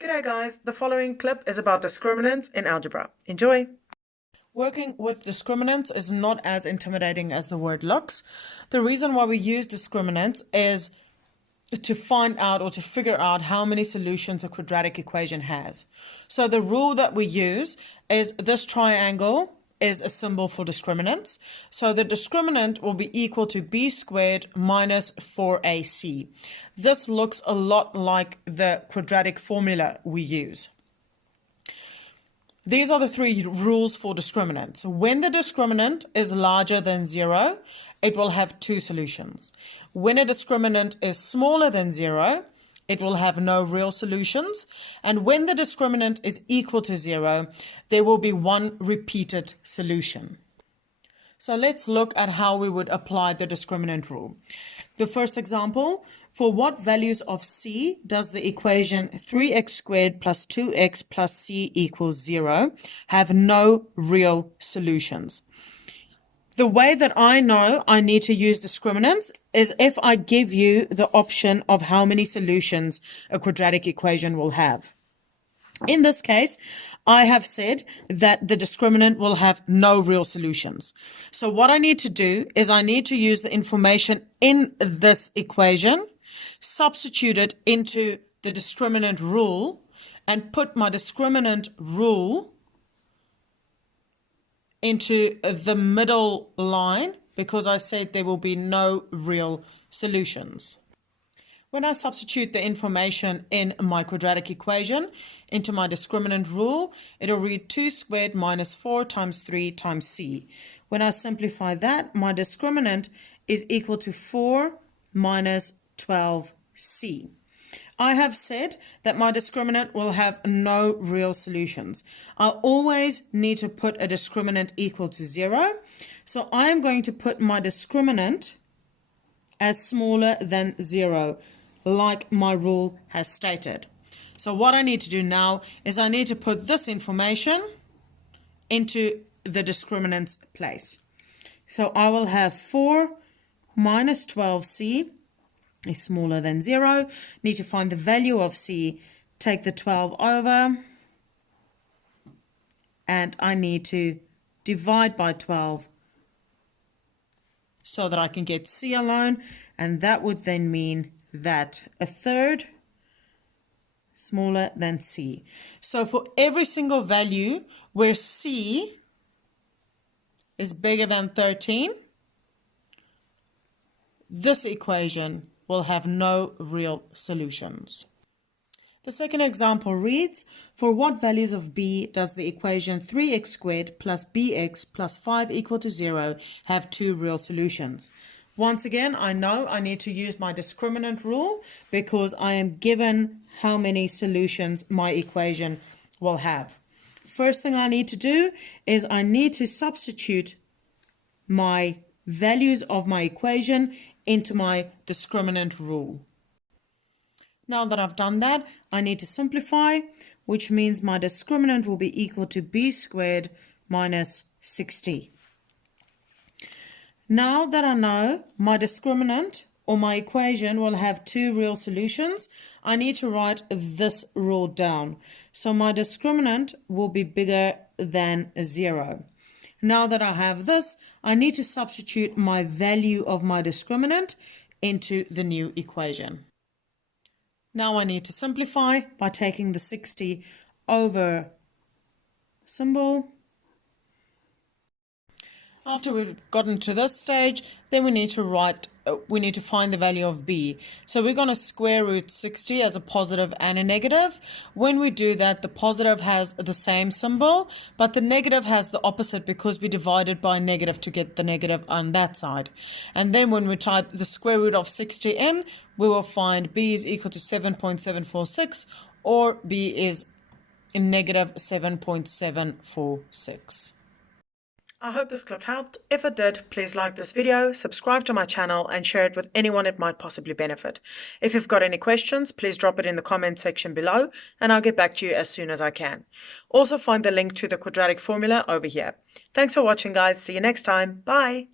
G'day guys, the following clip is about discriminants in algebra. Enjoy! Working with discriminants is not as intimidating as the word looks. The reason why we use discriminants is to find out or to figure out how many solutions a quadratic equation has. So the rule that we use is this triangle is a symbol for discriminants. So the discriminant will be equal to b squared minus 4ac. This looks a lot like the quadratic formula we use. These are the three rules for discriminants. When the discriminant is larger than 0, it will have two solutions. When a discriminant is smaller than 0, it will have no real solutions. And when the discriminant is equal to 0, there will be one repeated solution. So let's look at how we would apply the discriminant rule. The first example, for what values of c does the equation 3x squared plus 2x plus c equals 0 have no real solutions? The way that I know I need to use discriminants is if I give you the option of how many solutions a quadratic equation will have. In this case, I have said that the discriminant will have no real solutions. So what I need to do is I need to use the information in this equation, substitute it into the discriminant rule, and put my discriminant rule into the middle line because I said there will be no real solutions. When I substitute the information in my quadratic equation into my discriminant rule, it'll read 2 squared minus 4 times 3 times c. When I simplify that, my discriminant is equal to 4 minus 12c. I have said that my discriminant will have no real solutions. I always need to put a discriminant equal to 0. So I am going to put my discriminant as smaller than 0, like my rule has stated. So what I need to do now is I need to put this information into the discriminant's place. So I will have 4 minus 12c is smaller than 0. Need to find the value of c. Take the 12 over. And I need to divide by 12 so that I can get c alone. And that would then mean that a third smaller than c. So for every single value where c is bigger than 13, this equation will have no real solutions. The second example reads, for what values of b does the equation 3x squared plus bx plus 5 equal to 0 have two real solutions? Once again, I know I need to use my discriminant rule because I am given how many solutions my equation will have. First thing I need to do is I need to substitute my values of my equation into my discriminant rule. Now that I've done that, I need to simplify, which means my discriminant will be equal to b squared minus 60. Now that I know my discriminant or my equation will have two real solutions, I need to write this rule down. So my discriminant will be bigger than 0. Now that I have this, I need to substitute my value of my discriminant into the new equation. Now I need to simplify by taking the 60 over symbol. After we've gotten to this stage, then we need to find the value of b. So we're going to square root 60 as a positive and a negative. When we do that, the positive has the same symbol, but the negative has the opposite because we divided by negative to get the negative on that side. And then when we type the square root of 60 in, we will find b is equal to 7.746 or b is negative 7.746. I hope this clip helped. If it did, please like this video, subscribe to my channel, and share it with anyone it might possibly benefit. If you've got any questions, please drop it in the comment section below, and I'll get back to you as soon as I can. Also find the link to the quadratic formula over here. Thanks for watching, guys. See you next time. Bye.